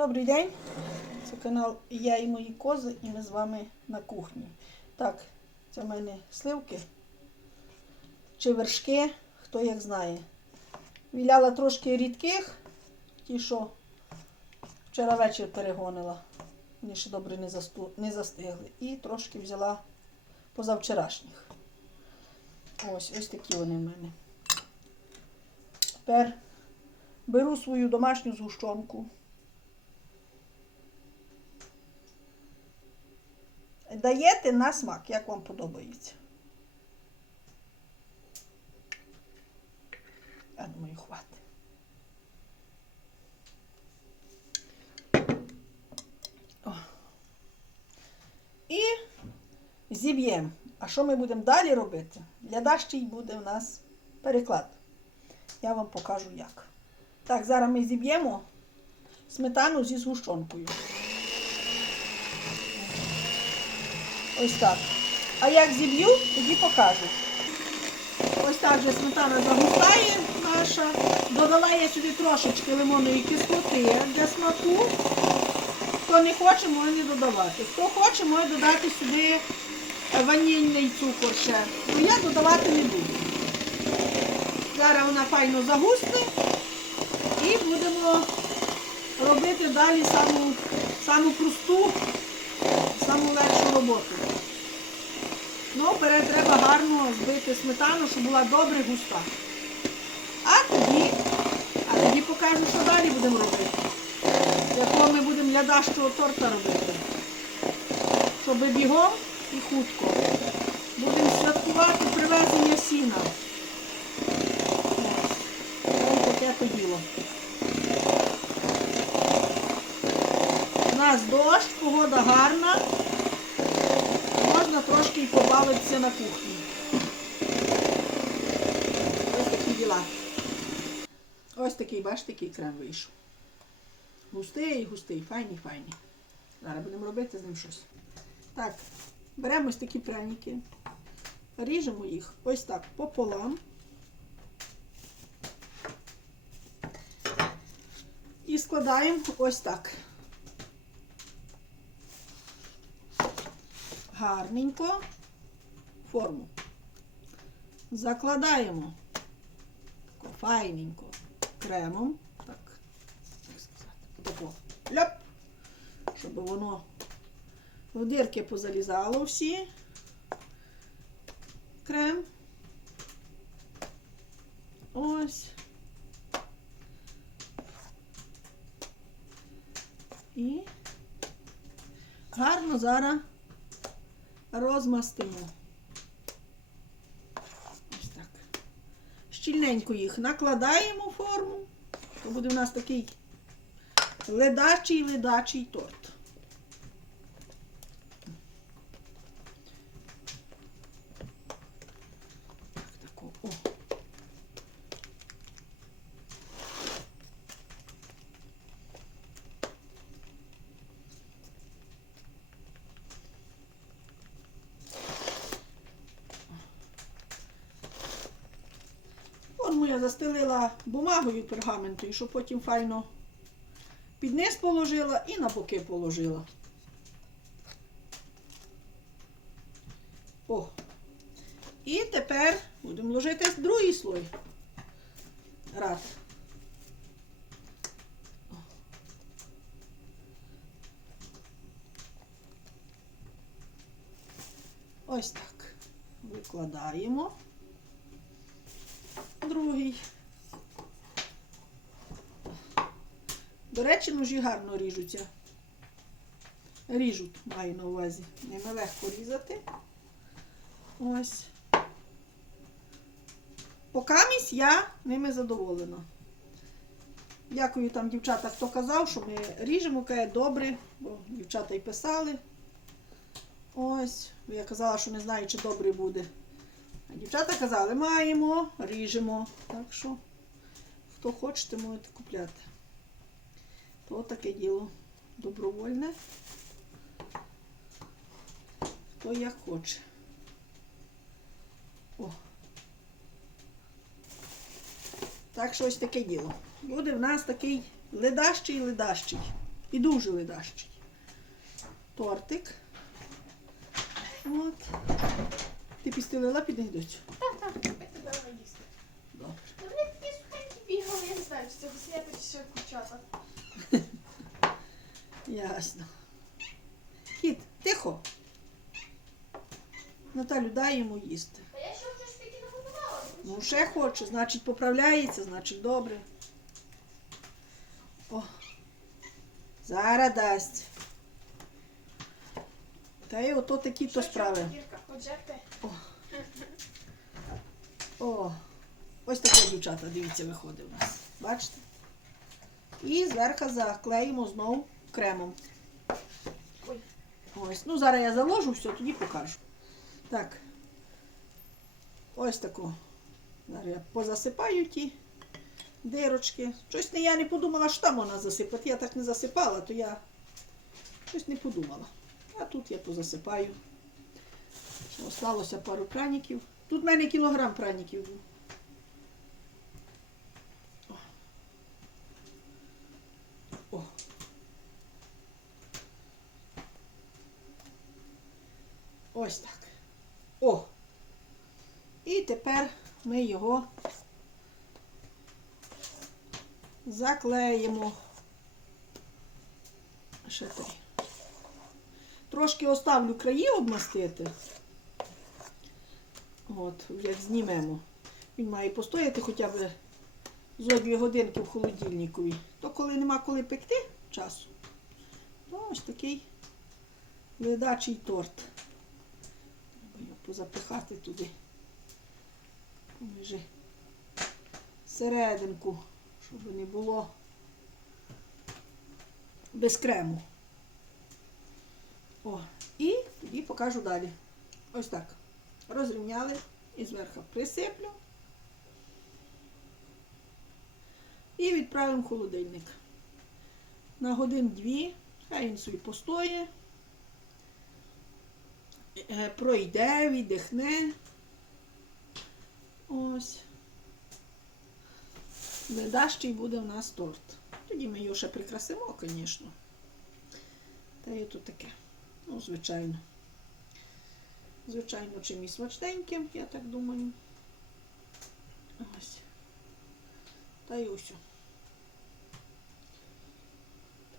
Добрий день. Це канал Я і мої кози, і ми з вами на кухні. Так, це в мене сливки чи вершки, хто як знає. Віляла трошки рідких, ті, що вчора вечір перегонила. Вони ще добре не, засту... не застигли. І трошки взяла позавчорашніх. Ось, ось такі вони в мене. Тепер беру свою домашню згущенку. Даєте на смак, як вам подобається. Я думаю, хватить. І зіб'ємо. А що ми будемо далі робити? Глядащий буде у нас переклад. Я вам покажу як. Так, зараз ми зіб'ємо сметану зі згущенкою. Ось так. А як зіб'ю, тоді покажу. Ось так же сметана загустає наша. Додала я сюди трошечки лимонної кислоти для смаку. Хто не хоче, може не додавати. Хто хоче, може додати сюди ванільний цукор ще. Ну я додавати не буду. Зараз вона файно загусне і будемо робити далі саму, саму просту, саму легшу роботу. Ну, перед треба гарно збити сметану, щоб була добре густа. А тоді, а тоді покажу, що далі будемо робити. Якого ми будемо лядащого торта робити. Щоб бігом і хутко. Будемо святкувати привезення сіна. Ось. Таке то діло. У нас дощ, погода гарна. Можна трошки і побавитися на кухні. Ось такі діла. Ось такий, бачите, який крем вийшов. Густий, густий, файний, файний. Зараз будемо робити з ним щось. Так, беремо ось такі пряники, ріжемо їх ось так пополам. І складаємо ось так. Гарненько форму. Закладаємо файненько кремом. Так, тако ляп, щоб воно в дирки позалізало всі. Крем. Ось. І гарно зараз розмастимо. Ось так. Щільненько їх накладаємо в форму. То буде у нас такий ледачий ледачий торт. Так, тако, о. Форму я застелила бумагою пергаментою, щоб потім файно під низ положила і на боки положила. О. І тепер будемо ложити другий слой. Раз. Ось так. Викладаємо другий. До речі, ножі гарно ріжуться. Ріжуть, маю на увазі. Ними легко різати. Ось. Покамість я ними задоволена. Дякую там дівчата, хто казав, що ми ріжемо, каже, добре, бо дівчата й писали. Ось. Я казала, що не знаю, чи добре буде. Дівчата казали, маємо, ріжемо. Так що, хто хочете, можете купляти. То таке діло добровольне. Хто як хоче. О. Так що ось таке діло. Буде в нас такий ледащий ледащий І дуже ледащий. Тортик. От. Ти підстелила під них? Так, так, давай їсти. Добре. Ну, вони такі сухенькі бігали, я не знаю, чи це свято, чи ще курчата. Ясно. Кіт, тихо. Наталю, дай йому їсти. А я ще вже стільки наготувала. Ну, ще хоче, значить поправляється, значить добре. О, зараз дасть. Та й ото такі то справи. Кірка, хоч. О, ось таке дівчата, дивіться, виходить у нас. Бачите? І зверху заклеїмо знову кремом. Ось. Ну, зараз я заложу все, тоді покажу. Так. Ось таку. Зараз я позасипаю ті дирочки. Щось не, я не подумала, що там вона засипати. Я так не засипала, то я щось не подумала. А тут я позасипаю. Осталося пару праників. Тут в мене кілограм праників був. О. Ось так. О. І тепер ми його заклеїмо. Ще три. Трошки оставлю краї обмастити. От, як знімемо. Він має постояти хоча б зо дві годинки в холодильникові. То коли нема коли пекти часу, то ось такий ледачий торт. Треба його позапихати туди. Майже серединку, щоб не було без крему. О, і тоді покажу далі. Ось так. Розрівняли і зверху присиплю. І відправимо в холодильник. На годин дві, хай він собі постоє, е, пройде, віддихне. Ось. Ледащий буде в нас торт. Тоді ми його ще прикрасимо, звісно. Та є тут таке. Ну, звичайно. Звичайно, чим і смачненьким, я так думаю. Ось. Та й усю.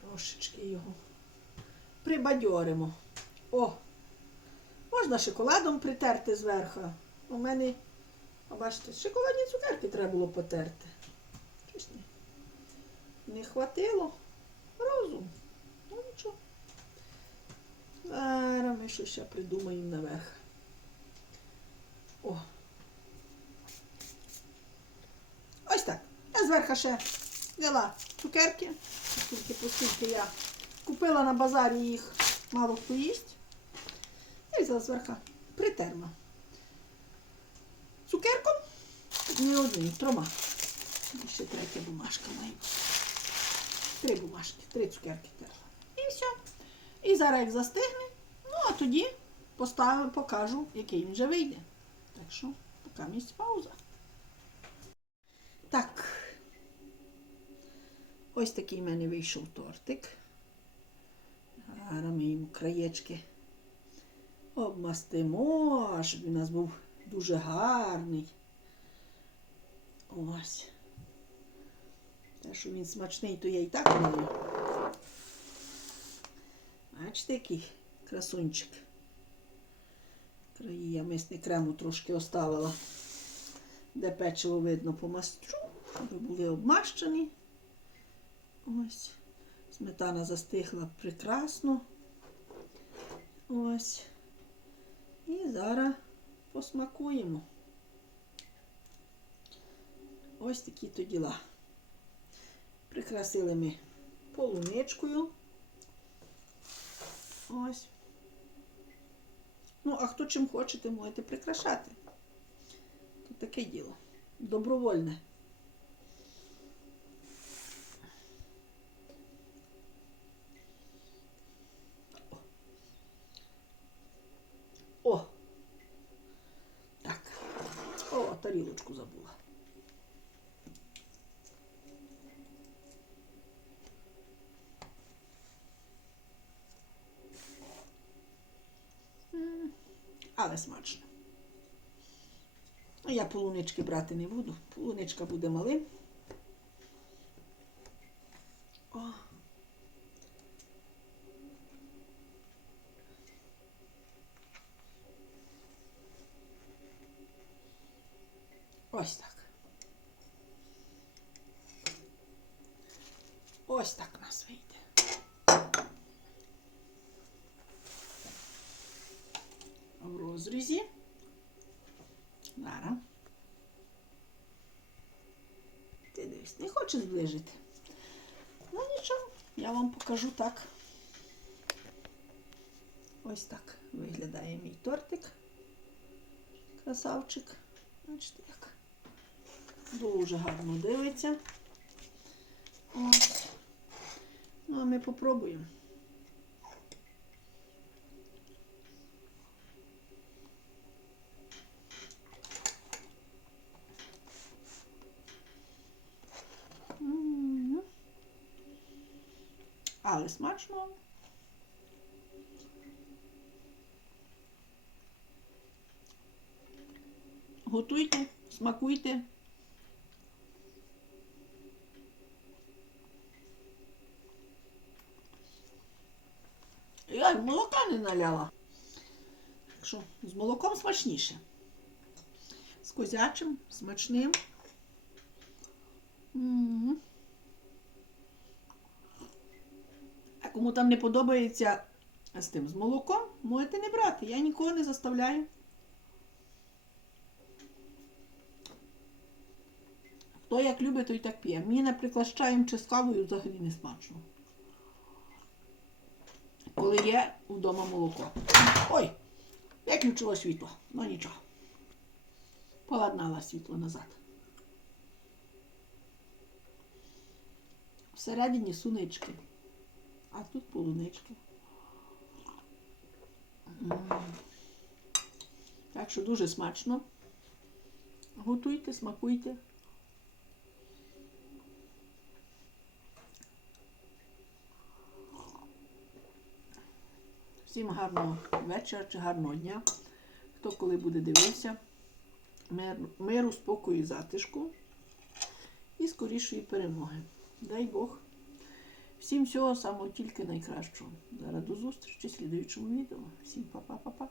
Трошечки його прибадьоримо. О! Можна шоколадом притерти зверху. У мене, бачите, шоколадні цукерки треба було потерти. Не, не хватило. Розум. Ну нічого. Зараз ми щось ще придумаємо наверх. О. Ось так. Я ще взяла цукерки, оскільки, оскільки я купила на базарі їх мало хто їсть. І взяла зверху притерла. Цукерком не одним, трьома. Ще третя бумажка має. бути. Три бумажки, три цукерки терла. І все. І зараз як застигне, ну а тоді поставлю, покажу, який він вже вийде. Так що, поки місць пауза. Так. Ось такий в мене вийшов тортик. Зараз ми йому краєчки обмастимо, щоб у нас був дуже гарний. Ось. Те, що він смачний, то я і так вмію. Бачите, який красунчик. Краї я мисний крему трошки оставила, де печиво видно помастру, щоб були обмащені. Ось. Сметана застигла прекрасно. Ось. І зараз посмакуємо. Ось такі то діла. Прикрасили ми полуничкою. Ось. Ну, а хто чим хочете, можете прикрашати. Тут таке діло. Добровольне. О! Так. О, тарілочку забула. Але смачно. Я полунички брати не буду. Полуничка буде малим. О. Ось так. Ось так нас вийде. В розрізі. Зараз. Ти дивись, не хоче зближити. Ну нічого, я вам покажу так. Ось так виглядає мій тортик. Красавчик. Бачите, як дуже гарно дивиться. Ось. Ну, а ми попробуємо. М. Але смачно. Готуйте, смакуйте. Я й молока не наляла. Так що з молоком смачніше. З козячим, смачним. М. А кому там не подобається з тим з молоком, можете не брати. Я нікого не заставляю. Хто як любить, той так п'є. Мені, наприклад, з чаєм чи з кавою взагалі не смачно. Коли є вдома молоко. Ой, виключило світло. Ну нічого. Поладнала світло назад. Всередині сунички. А тут полунички. Так що дуже смачно. Готуйте, смакуйте. Всім гарного вечора чи гарного дня. Хто коли буде дивився. Мир, миру, спокою і затишку. І скорішої перемоги. Дай Бог. Всім всього самого тільки найкращого. Зараз до зустрічі в слідуючому відео. Всім па-па-па-па.